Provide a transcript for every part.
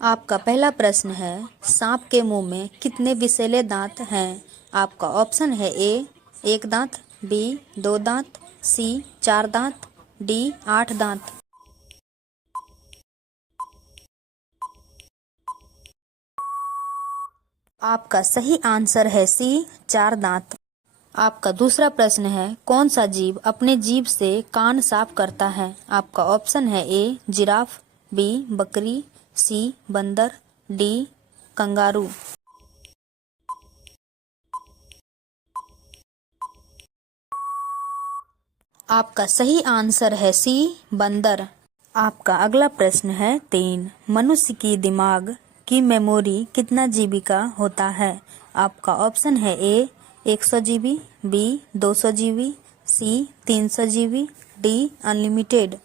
आपका पहला प्रश्न है, सांप के मुंह में कितने विषैले दांत हैं? आपका ऑप्शन है ए 1 दांत, बी 2 दांत, सी 4 दांत, डी 8 दांत। आपका सही आंसर है सी 4 दांत। आपका दूसरा प्रश्न है, कौन सा जीव अपने जीभ से कान साफ करता है? आपका ऑप्शन है ए जिराफ, बी बकरी, सी बंदर, डी कंगारू। आपका सही आंसर है सी बंदर। आपका अगला प्रश्न है 3, मनुष्य की दिमाग की मेमोरी कितना जीबी का होता है? आपका ऑप्शन है ए 100 जीबी, बी 200 जीबी, सी 300 जीबी, डी अनलिमिटेड।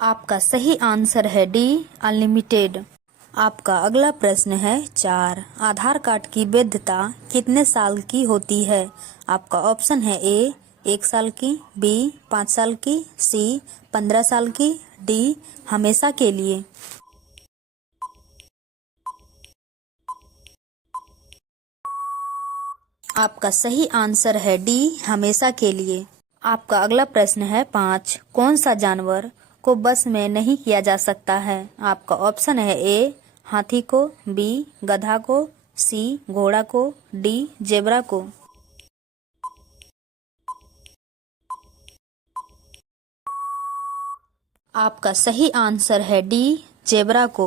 आपका सही आंसर है डी अनलिमिटेड। आपका अगला प्रश्न है 4, आधार कार्ड की वैधता कितने साल की होती है? आपका ऑप्शन है ए 1 साल की, बी 5 साल की, सी 15 साल की, डी हमेशा के लिए। आपका सही आंसर है डी हमेशा के लिए। आपका अगला प्रश्न है 5, कौन सा जानवर को बस में नहीं किया जा सकता है? आपका ऑप्शन है ए हाथी को, बी गधा को, सी घोड़ा को, डी जेब्रा को। आपका सही आंसर है डी जेब्रा को।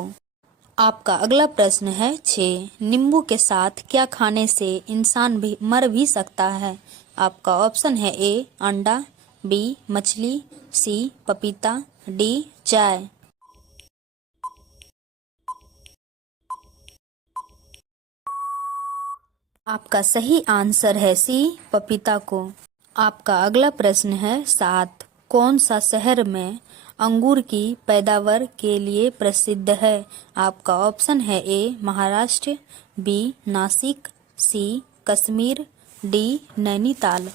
आपका अगला प्रश्न है 6, नींबू के साथ क्या खाने से इंसान भी मर भी सकता है? आपका ऑप्शन है ए अंडा, बी मछली, सी पपीता, डी चाय। आपका सही आंसर है सी पपीता को। आपका अगला प्रश्न है 7, कौन सा शहर में अंगूर की पैदावार के लिए प्रसिद्ध है? आपका ऑप्शन है ए महाराष्ट्र, बी नासिक, सी कश्मीर, डी नैनीताल।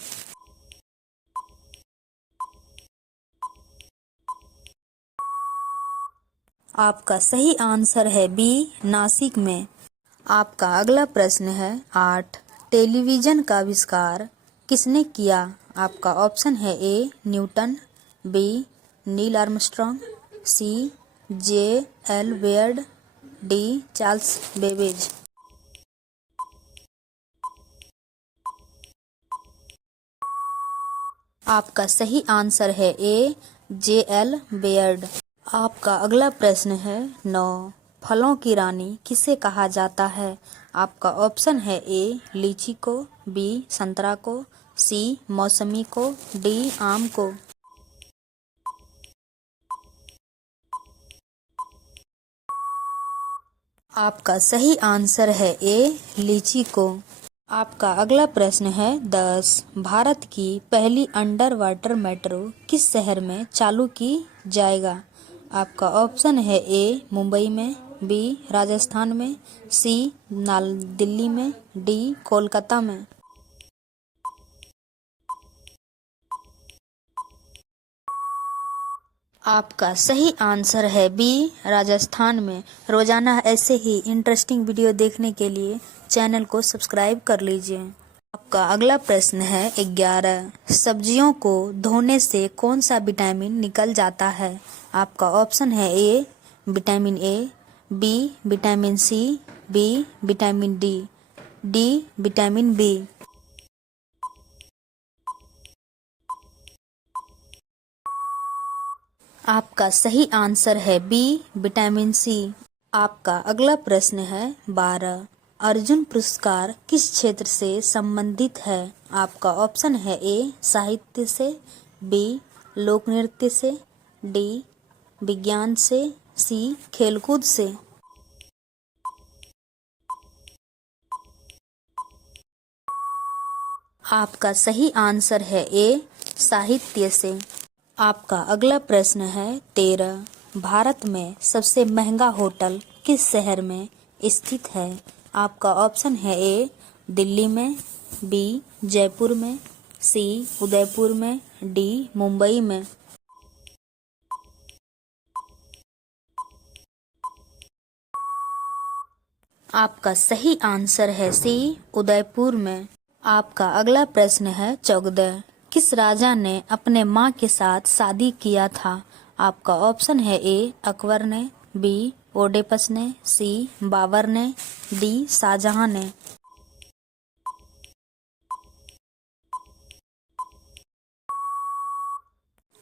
आपका सही आंसर है बी नासिक में। आपका अगला प्रश्न है 8, टेलीविजन का आविष्कार किसने किया? आपका ऑप्शन है A Newton, B Neil Armstrong, C JL. Baird, D Charles Babbage. आपका सही आंसर है ए जे.एल. बेयर्ड। आपका अगला प्रश्न है 9, फलों की रानी किसे कहा जाता है? आपका ऑप्शन है ए लीची को, बी संतरा को, सी मौसमी को, डी आम को। आपका सही आंसर है ए लीची को। आपका अगला प्रश्न है 10, भारत की पहली अंडर वाटर मेट्रो किस शहर में चालू की जाएगा? आपका ऑप्शन है ए मुंबई में, बी राजस्थान में, सी दिल्ली में, डी कोलकाता में। आपका सही आंसर है बी राजस्थान में। रोजाना ऐसे ही इंटरेस्टिंग वीडियो देखने के लिए चैनल को सब्सक्राइब कर लीजिए। आपका अगला प्रश्न है 11, सब्जियों को धोने से कौन सा विटामिन निकल जाता है? आपका ऑप्शन है A vitamin A, B vitamin C, B vitamin D, D vitamin B. आपका सही आंसर है बी विटामिन सी। आपका अगला प्रश्न है 12, अर्जुन पुरस्कार किस क्षेत्र से संबंधित है? आपका ऑप्शन है ए साहित्य से, बी लोक नृत्य से, डी विज्ञान से, सी खेलकूद से। आपका सही आंसर है ए साहित्य से। आपका अगला प्रश्न है 13, भारत में सबसे महंगा होटल किस शहर में स्थित है? आपका ऑप्शन है ए दिल्ली में, बी जयपुर में, सी उदयपुर में, डी मुंबई में। आपका सही आंसर है सी उदयपुर में। आपका अगला प्रश्न है 14। किस राजा ने अपने माँ के साथ शादी किया था? आपका ऑप्शन है ए अकबर ने, बी ओडेपस ने, सी बाबर ने, डी शाहजहां ने।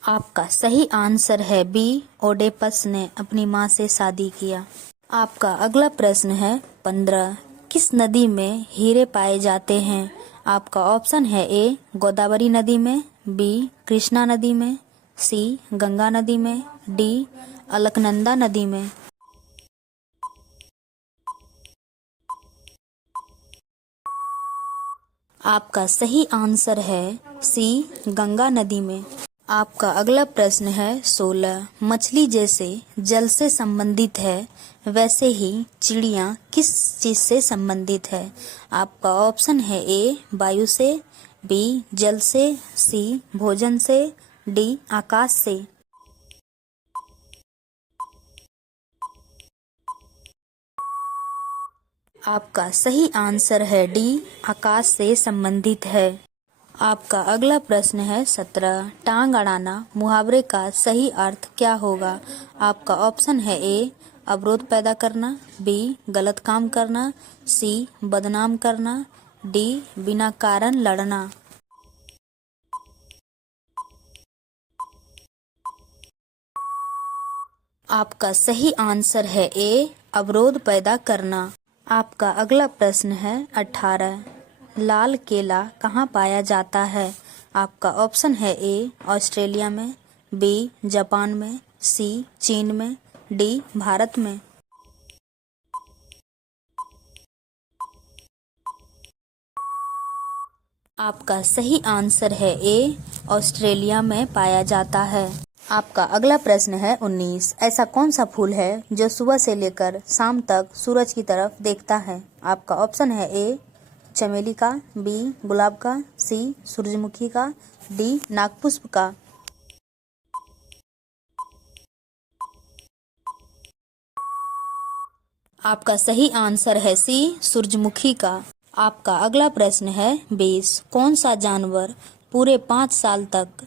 आपका सही आंसर है बी ओडेपस ने अपनी माँ से शादी किया। आपका अगला प्रश्न है 15। किस नदी में हीरे पाए जाते हैं? आपका ऑप्शन है ए गोदावरी नदी में, बी कृष्णा नदी में, सी गंगा नदी में, डी अलकनंदा नदी में। आपका सही आंसर है सी गंगा नदी में। आपका अगला प्रश्न है 16। मछली जैसे जल से संबंधित है वैसे ही चिड़िया किस चीज से संबंधित है? आपका ऑप्शन है ए वायु से, बी जल से, सी भोजन से, डी आकाश से। आपका सही आंसर है डी आकाश से संबंधित है। आपका अगला प्रश्न है 17। टांग अड़ाना मुहावरे का सही अर्थ क्या होगा? आपका ऑप्शन है ए अवरोध पैदा करना, बी गलत काम करना, सी बदनाम करना, डी बिना कारण लड़ना। आपका सही आंसर है ए अवरोध पैदा करना। आपका अगला प्रश्न है 18। लाल केला कहाँ पाया जाता है? आपका ऑप्शन है ए ऑस्ट्रेलिया में, बी जापान में, सी चीन में, डी भारत में। आपका सही आंसर है ए ऑस्ट्रेलिया में पाया जाता है। आपका अगला प्रश्न है 19। ऐसा कौन सा फूल है जो सुबह से लेकर शाम तक सूरज की तरफ देखता है? आपका ऑप्शन है ए चमेली का, बी गुलाब का, सी सूरजमुखी का, डी नागपुष्प का। आपका सही आंसर है सी सूरजमुखी का। आपका अगला प्रश्न है 20। कौन सा जानवर पूरे 5 साल तक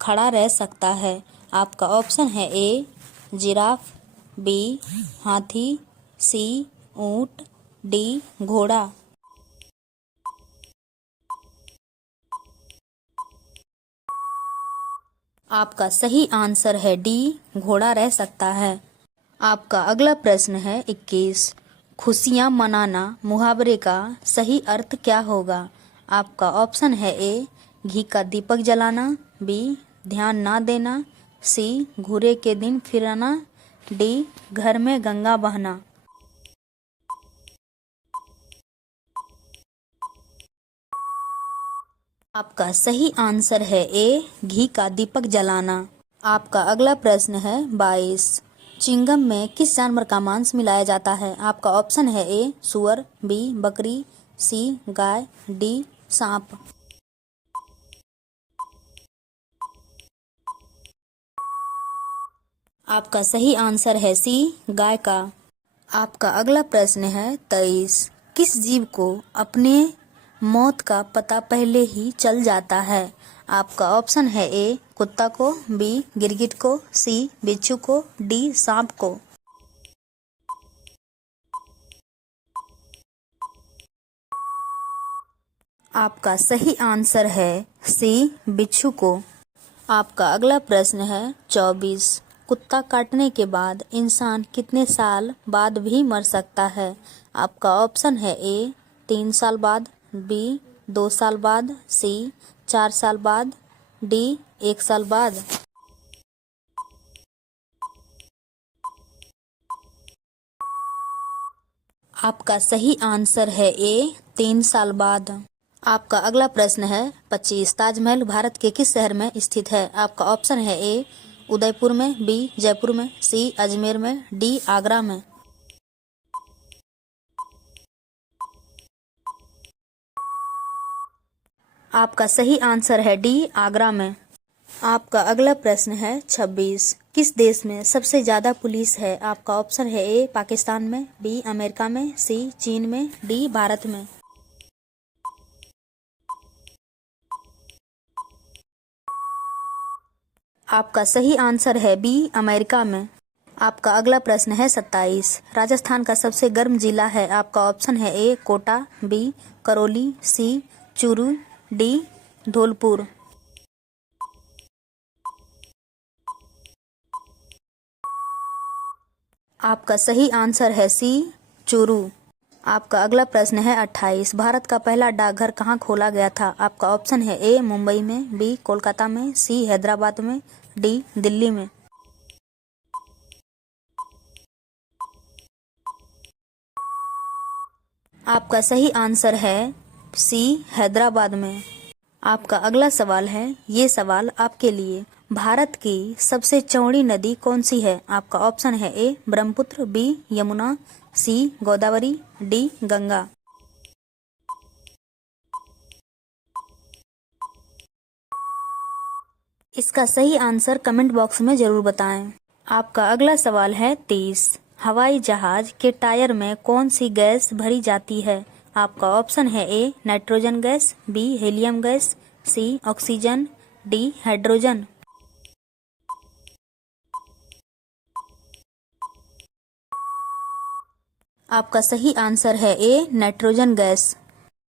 खड़ा रह सकता है? आपका ऑप्शन है ए जिराफ, बी हाथी, सी ऊंट, डी घोड़ा। आपका सही आंसर है डी घोड़ा रह सकता है। आपका अगला प्रश्न है 21। खुशियां मनाना मुहावरे का सही अर्थ क्या होगा? आपका ऑप्शन है ए घी का दीपक जलाना, बी ध्यान ना देना, सी घूरे के दिन फिराना, डी घर में गंगा बहना। आपका सही आंसर है ए घी का दीपक जलाना। आपका अगला प्रश्न है 22। चिंगम में किस जानवर का मांस मिलाया जाता है? आपका ऑप्शन है ए सुअर, बी बकरी, सी गाय, डी सांप। आपका सही आंसर है सी गाय का। आपका अगला प्रश्न है 23। किस जीव को अपने मौत का पता पहले ही चल जाता है? आपका ऑप्शन है ए कुत्ता को, बी गिरगिट को, सी बिच्छू को, डी सांप को। आपका सही आंसर है सी बिच्छू को। आपका अगला प्रश्न है 24। कुत्ता काटने के बाद इंसान कितने साल बाद भी मर सकता है? आपका ऑप्शन है ए 3 साल बाद, बी 2 साल बाद, सी 4 साल बाद, डी 1 साल बाद। आपका सही आंसर है ए 3 साल बाद। आपका अगला प्रश्न है 25। ताजमहल भारत के किस शहर में स्थित है? आपका ऑप्शन है ए उदयपुर में, बी जयपुर में, सी अजमेर में, डी आगरा में। आपका सही आंसर है डी आगरा में। आपका अगला प्रश्न है 26। किस देश में सबसे ज्यादा पुलिस है? आपका ऑप्शन है ए पाकिस्तान में, बी अमेरिका में, सी चीन में, डी भारत में। आपका सही आंसर है बी अमेरिका में। आपका अगला प्रश्न है 27। राजस्थान का सबसे गर्म जिला है? आपका ऑप्शन है ए कोटा, बी करौली, सी चूरू, डी धौलपुर। आपका सही आंसर है सी चूरू। आपका अगला प्रश्न है 28। भारत का पहला डाकघर कहाँ खोला गया था? आपका ऑप्शन है ए मुंबई में, बी कोलकाता में, सी हैदराबाद में, डी दिल्ली में। आपका सही आंसर है सी हैदराबाद में। आपका अगला सवाल है, ये सवाल आपके लिए। भारत की सबसे चौड़ी नदी कौन सी है? आपका ऑप्शन है ए ब्रह्मपुत्र, बी यमुना, सी गोदावरी, डी गंगा। इसका सही आंसर कमेंट बॉक्स में जरूर बताएं। आपका अगला सवाल है 30। हवाई जहाज के टायर में कौन सी गैस भरी जाती है? आपका ऑप्शन है A nitrogen gas, B helium gas, C oxygen, D hydrogen. आपका सही आंसर है ए नाइट्रोजन गैस।